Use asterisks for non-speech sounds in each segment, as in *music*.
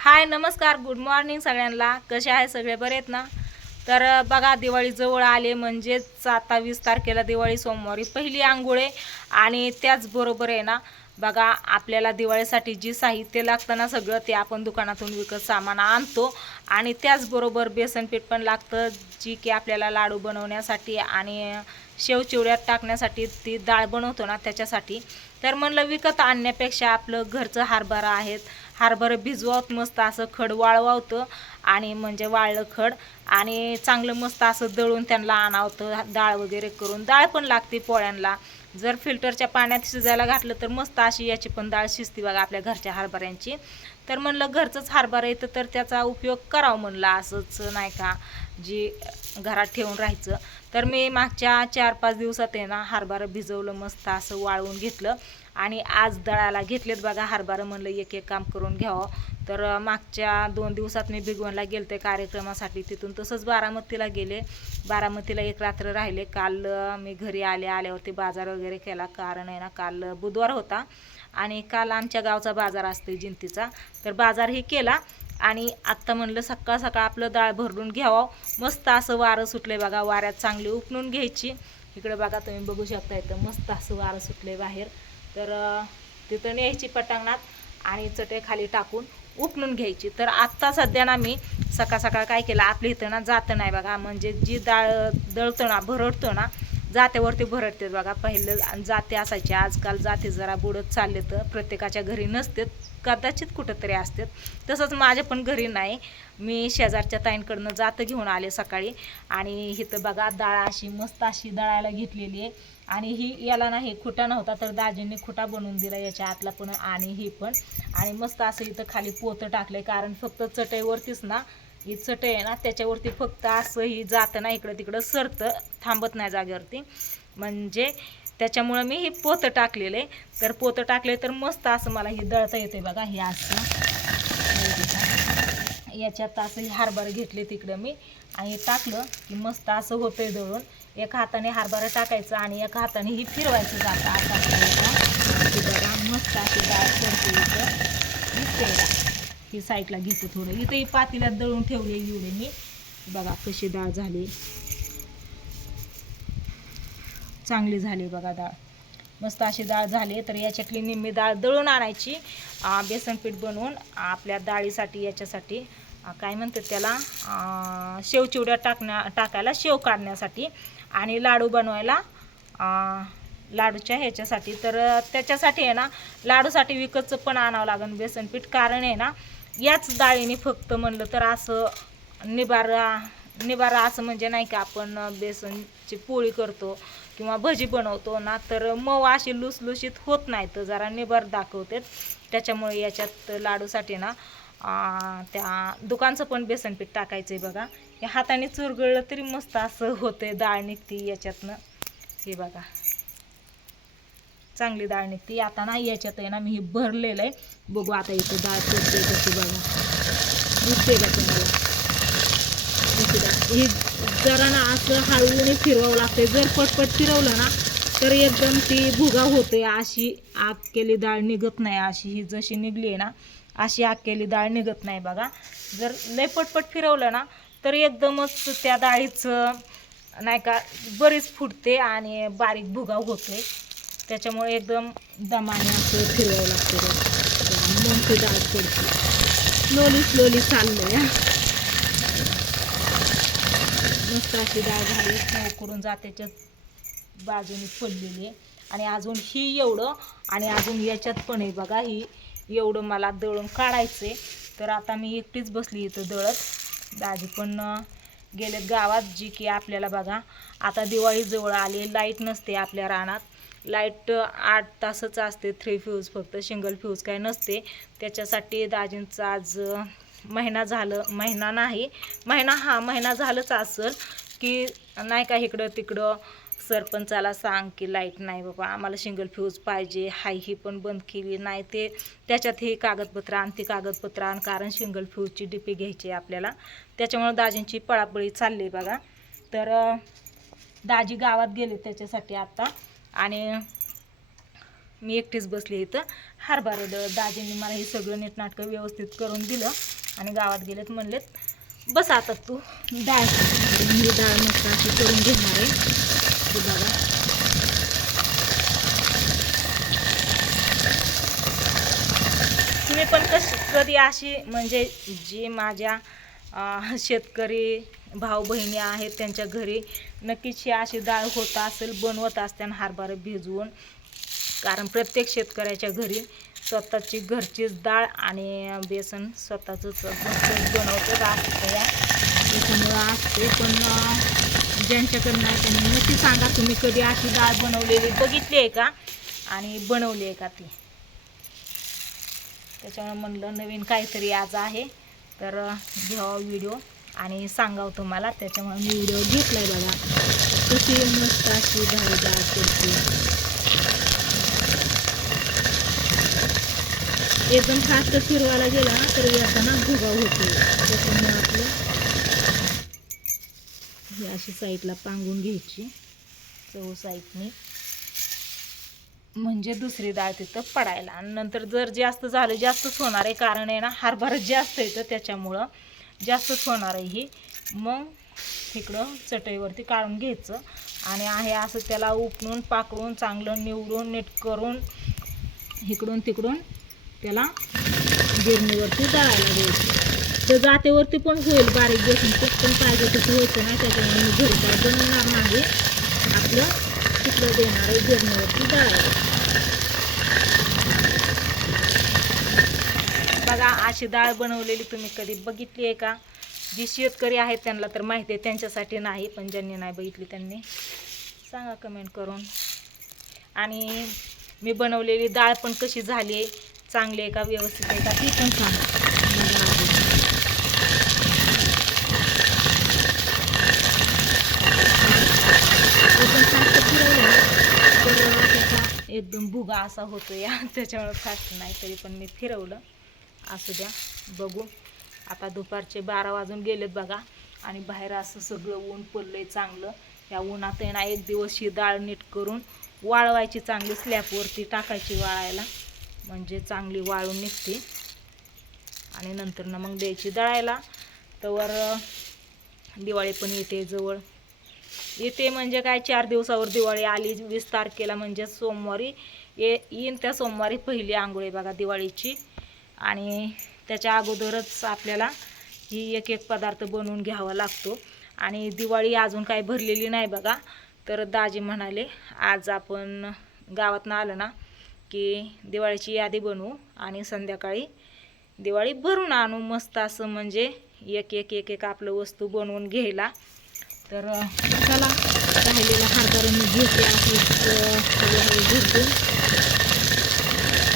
हाय नमस्कार good morning सगळ्यांना. कसे आहे सगळे? बरे आहेत ना? तर बघा दिवाळी जवळ आले म्हणजेच आता वीस तारखेला दिवाळी सोमवारी पहिली आंघोळ आहे. आणि त्याचबरोबर आहे ना बघा आपल्याला दिवाळीसाठी जी साहित्य लागतं ना सगळं ते आपण दुकानातून विकत सामान आणतो. आणि त्याचबरोबर बेसन पीठ पण लागतं जी की आपल्याला लाडू बनवण्यासाठी आणि शेव चिवड्यात टाकण्यासाठी ती डाळ बनवतो ना त्याच्यासाठी. तर म्हणलं विकत आणण्यापेक्षा आपलं घरचं हरभरा आहेत. हरभरं भिजवत मस्त असं खड वाळवावतं आणि म्हणजे वाळलं खड आणि चांगलं मस्त असं दळून त्यांना आणावतं डाळ वगैरे करून. डाळ पण लागते पोळ्यांना. जर फिल्टरच्या पाण्यात शिजायला घातलं तर मस्त अशी याची पण डाळ शिजते बघा आपल्या घरच्या हरभऱ्यांची. तर म्हणलं घरचंच हरभरा येतं तर त्याचा उपयोग करावं म्हणलं असंच नाही का? जी घरात ठेवून राहायचं. तर मी मागच्या चार पाच दिवसात आहे ना हरभरं भिजवलं मस्त असं वाळवून घेतलं. आणि आज दळाला घेतलेत बघा हरभरं म्हणलं एक एक काम करून घ्यावं. तर मागच्या दोन दिवसात मी भिगवणला गेलते कार्यक्रमासाठी. तिथून तसंच बारामतीला गेले. बारामतीला एक रात्र राहिले. काल मी घरी आले आल्यावरती बाजार वगैरे केला. कारण आहे ना काल बुधवार होता. आणि काल आमच्या गावचा बाजार असतो जिंतीचा. तर बाजारही केला. आणि आत्ता म्हणलं सकाळ सकाळ आपलं डाळ भरडून घ्यावं. मस्त असं वारं सुटलंय बघा. वाऱ्यात चांगली उपणून घ्यायची. इकडे बघा तुम्ही बघू शकता इथं मस्त असं वारं सुटलंय बाहेर. तर तिथं न्यायची पटांगणात आणि चटे खाली टाकून उपणून घ्यायची. तर आत्ता सध्या ना मी सकाळ सकाळ काय केलं आपल्या इथं ना जातं नाही बघा. म्हणजे जी डाळ दळतो ना भरडतो ना जात्यावरती भरडते बघा. पहिलं जाते असायचे. आजकाल जाते जरा बुडत चालले तर प्रत्येकाच्या घरी नसते कदाचित कुठंतरी असतात. तसंच माझ्या पण घरी नाही. मी शेजारच्या ताईंकडनं जातं घेऊन आले सकाळी. आणि इथं बघा डाळ अशी मस्त अशी दळायला घेतलेली आहे. आणि ही याला नाही खुटा नव्हता तर दाजींनी खुटा बनवून दिला याच्या आतला पण आणि ही पण. आणि मस्त असं इथं खाली पोतं टाकलंय कारण फक्त चटईवरतीच ना ही चटई आहे ना त्याच्यावरती फक्त असं ही जातं ना इकडं तिकडं सरतं थांबत नाही जागेवरती. म्हणजे त्याच्यामुळं मी ही पोतं टाकलेलं. आहे तर पोतं टाकले तर मस्त असं मला ही दळता येते बघा हे असं. याच्यात असं हे घेतले तिकडं मी. आणि टाकलं की मस्त असं होतंय दळून. एका हाताने हरभरा टाकायचं आणि एका हाताने ही फिरवायचं जातं आता बघा मस्त अशी डाळ पडते इथं. ही साईडला घेते थोडं. इथं ही पातील्यात दळून ठेवले एवढे मी. बघा कशी डाळ झाली. चांगली झाली बघा डाळ मस्त अशी डाळ झाली तर याच्यातली निम्मी डाळ दळून आणायची. बेसनपीठ बनवून आपल्या डाळीसाठी याच्यासाठी काय म्हणतात त्याला शेवचिवड्या शेव चिवड्या टाकण्या टाकायला शेव काढण्यासाठी आणि लाडू बनवायला लाडूच्या ह्याच्यासाठी. तर त्याच्यासाठी आहे ना लाडूसाठी विकतचं पण आणावं लागेल बेसनपीठ कारण आहे ना याच डाळीने फक्त म्हणलं तर असं निबारा निबारा असं म्हणजे नाही का आपण बेसनची पोळी करतो. किंवा भजी बनवतो ना तर मऊ अशी लुसलुशीत होत नाही तर जरा निबार दाखवते. त्याच्यामुळे याच्यात लाडूसाठी ना त्या दुकानचं पण बेसन पीठ टाकायचं आहे बघा. हे हाताने चुरगळलं तरी मस्त असं होतंय डाळ निघते याच्यातनं. हे बघा. चांगली डाळ निघते. आता ना याच्यात आहे ना मी हे भरलेलं आहे. बघू आता इथं डाळ फिरते कशी बघा दिसते का तुम्हाला? हे जरा ना असं हळूने फिरवावं लागते जर पटपट फिरवलं ना तर एकदम ती भुगा होते. अशी आग केली डाळ निघत नाही. अशी ही जशी निघली आहे ना अशी आखकेली डाळ निघत नाही बघा. जर लय पटपट फिरवलं ना तर एकदमच त्या डाळीचं नाही का बरीच फुटते आणि बारीक भुगा होते. त्याच्यामुळे एकदम दमाने असं फिरवावं लागतं मग ती डाळ पडते. स्लोली स्लोली चाललं आहे मस्त अशी डाळ झाली मऊ करून जात्याच्या बाजूने पडलेली आहे. आणि अजून ही एवढं आणि अजून याच्यात पण आहे बघा ही एवढं मला दळून काढायचं आहे तर आता मी एकटीच बसली इथं दळत. दाजी पण गेले गेलेत गावात जी की आपल्याला बघा आता दिवाळी जवळ आली लाइट नसते आपल्या रानात. लाइट आठ तासच असते थ्री फ्यूज फक्त सिंगल फ्यूज काय नसते. त्याच्यासाठी दाजींचं आज महिना झालं महिना नाही. महिना हा महिना झालंच असेल की नाही का इकडं तिकडं सरपंचाला सांग की लाइट नाही बाबा आम्हाला सिंगल फ्यूज पाहिजे हाय ही पण बंद केली नाही ते. त्याच्यात हे कागदपत्र आण ती कागदपत्र आण कारण सिंगल फ्यूजची डिपी घ्यायची आहे आपल्याला. त्याच्यामुळं दाजींची पळापळी चालली बघा. तर दाजी गावात गेले त्याच्यासाठी आता. आणि मी एकटीच बसली इथं. हरभरा दाजींनी मला हे सगळं नीटनाटकं व्यवस्थित करून दिलं. आणि गावात गेलेत म्हणलेत बस आता तू. डाळ मी ही डाळ मस्त अशी करून घेणार आहे. हे बघा. तुम्ही पण कशी कधी अशी म्हणजे जी माझ्या शेतकरी भाऊ बहिणी आहेत त्यांच्या घरी नक्कीच ही अशी डाळ होत असेल बनवत असताना हरभरा भिजवून. कारण प्रत्येक शेतकऱ्याच्या घरी स्वतःची घरचीच डाळ आणि बेसन स्वतःचंच बनवतो. असतं त्याच्यामुळं असते पण ज्यांच्याकडनं आहे त्यांनी नक्की सांगा तुम्ही कधी अशी डाळ बनवलेली बघितली आहे का? आणि बनवली आहे का ती? त्याच्यामुळे म्हणलं नवीन काहीतरी आज आहे. तर घ्यावा व्हिडिओ आणि सांगावं तुम्हाला. त्याच्यामुळे मी व्हिडिओ घेतला आहे बघा. कशी मस्त अशी डाळ डाळ करते एकदम फास्ट फिरवायला गेला ना तर येताना भुगा होतो. त्याच्यामुळे आपलं ही अशी साईडला पांगून घ्यायची. चव साईडने. म्हणजे दुसरी डाळ तिथं पडायला. आणि नंतर जर जास्त झालं जास्तच होणार आहे कारण आहे ना हरभरा जास्त येतं त्याच्यामुळं जास्तच होणार आहे ही. मग इकडं चटईवरती काढून घ्यायचं. आणि आहे असं त्याला उपणून पाकळून चांगलं निवडून नीट करून इकडून तिकडून त्याला गिरणीवरती दळायला द्यायचं. तर जातेवरती पण होईल बारीक बेसून पटकन पाहिजे तसं व्हायचं नाही त्याच्यामुळे मी घरी काय बनवणार नाही आपलं तिथलं देणार आहे गिरणीवरती दळायला. बघा अशी डाळ बनवलेली तुम्ही कधी बघितली आहे का? जी शेतकरी आहेत त्यांना तर माहिती आहे त्यांच्यासाठी नाही पण ज्यांनी नाही बघितली त्यांनी सांगा कमेंट करून. आणि मी बनवलेली डाळ पण कशी झाली आहे चांगली आहे का व्यवस्थित आहे का ती पण सांग. एकदम फिरवलं एकदम भुगा असा होतो या *laughs* त्याच्यामुळे फास्ट नाही तरी पण मी फिरवलं. असू द्या बघू. आता दुपारचे बारा वाजून गेलेत बघा. आणि बाहेर असं सगळं ऊन पडलंय चांगलं. या उन्हात ना एक दिवस ही डाळ नीट करून वाळवायची चांगली स्लॅपवरती टाकायची वाळायला. म्हणजे चांगली वाळून निघते. आणि नंतर ना मग द्यायची दळायला. तर दिवाळी पण येते जवळ. येते म्हणजे काय चार दिवसावर दिवाळी आली वीस तारखेला म्हणजे सोमवारी ये येईन त्या सोमवारी पहिली आंघोळी बघा दिवाळीची. आणि त्याच्या अगोदरच आपल्याला ही एक एक पदार्थ बनवून घ्यावा लागतो. आणि दिवाळी अजून काही भरलेली नाही बघा. तर दाजी म्हणाले आज आपण गावातनं आलं ना की दिवाळीची यादी बनवू आणि संध्याकाळी दिवाळी भरून आणू मस्त असं म्हणजे एक एक एक एक आपलं वस्तू बनवून घ्यायला. तर चला राहिलेला हरभरा मी घेते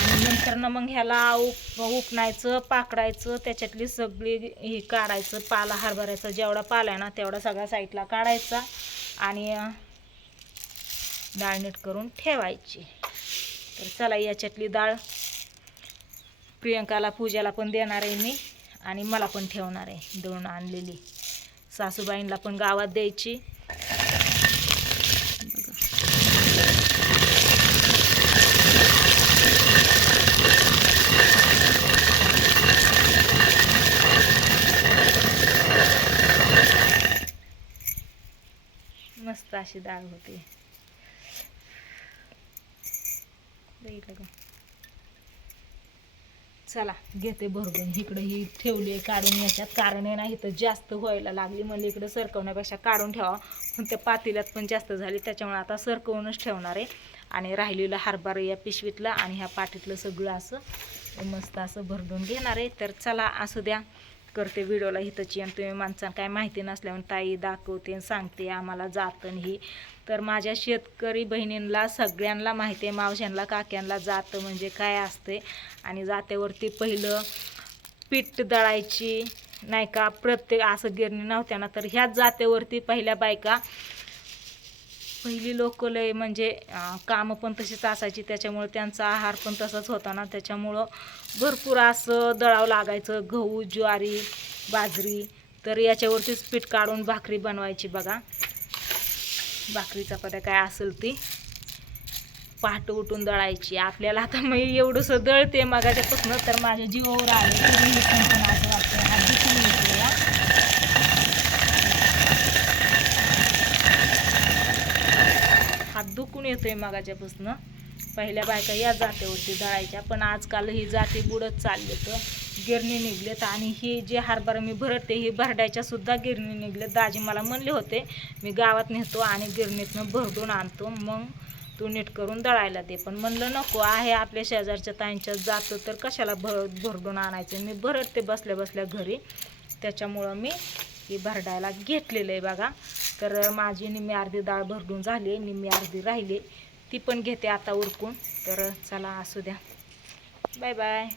आणि नंतर ना मग ह्याला उप उपणायचं पाकडायचं त्याच्यातली सगळी ही काढायचं पाला हरभऱ्याचा जेवढा पाला आहे ना तेवढा सगळा साईडला काढायचा आणि डाळ नीट करून ठेवायची. तर चला याच्यातली डाळ प्रियंकाला पूजाला पण देणार आहे मी आणि मला पण ठेवणार आहे. दळून आणलेली. सासूबाईंना पण गावात द्यायची. मस्त अशी डाळ होती. बघितलं का चला घेते भरगून. इकडं ही ठेवली आहे काढून याच्यात. कारण आहे ना इथं जास्त व्हायला लागली. म्हणजे इकडं सरकवण्यापेक्षा काढून ठेवा. पण त्या पातेल्यात पण जास्त झाली. त्याच्यामुळे आता सरकवूनच ठेवणार आहे. आणि राहिलेलं हरभर या पिशवीतलं आणि ह्या पाटीतलं सगळं असं मस्त असं भरडून घेणार आहे. तर चला असू द्या. करते व्हिडिओला हिताची आणि तुम्ही माणसांना काय माहिती नसल्यामुळे ताई दाखवते आणि सांगते. आम्हाला जातं आणि ही तर माझ्या शेतकरी बहिणींना सगळ्यांना माहिती आहे मावश्यांना काक्यांना जातं म्हणजे काय असते. आणि जातेवरती पहिलं पीठ दळायची नाही का? प्रत्येक असं गिरणी नव्हत्या ना तर ह्याच जातेवरती पहिल्या बायका पहिली लोक लय म्हणजे कामं पण तशीच असायची. त्याच्यामुळे त्यांचा आहार पण तसाच होता ना. त्याच्यामुळं भरपूर असं दळावं लागायचं गहू ज्वारी बाजरी. तर याच्यावरतीच पीठ काढून भाकरी बनवायची बघा. भाकरी चपात्या काय असेल ती. पहाट उठून दळायची. आपल्याला आता मी एवढंसं दळते मगाच्यापासून तर माझ्या जीवावर आले. तरी असं वाटतं हात दुखून येतो हात दुखून येतोय मगाच्यापासून. पहिल्या बायका या जातेवरती दळायच्या पण आजकाल ही जाती बुडत चालले तर. गिरणी निघलेत आणि ही जे हरभरा मी भरडते ही भरड्याच्या सुद्धा गिरणी निघलेत. दाजी मला म्हणले होते मी गावात नेतो आणि गिरणीतनं भरडून आणतो मग तू नीट करून दळायला दे. पण म्हणलं नको आहे आपल्या शेजारच्या ताईंच्या जातो तर कशाला भर भरडून आणायचं? मी भरडते बसल्या बसल्या घरी. त्याच्यामुळं मी ही भरडायला घेतलेलं आहे बघा. तर माझी निम्मी अर्धी डाळ भरडून झाली निम्मी अर्धी राहिली. ती पण घेते आता उरकून. तर चला असू द्या. Bye bye.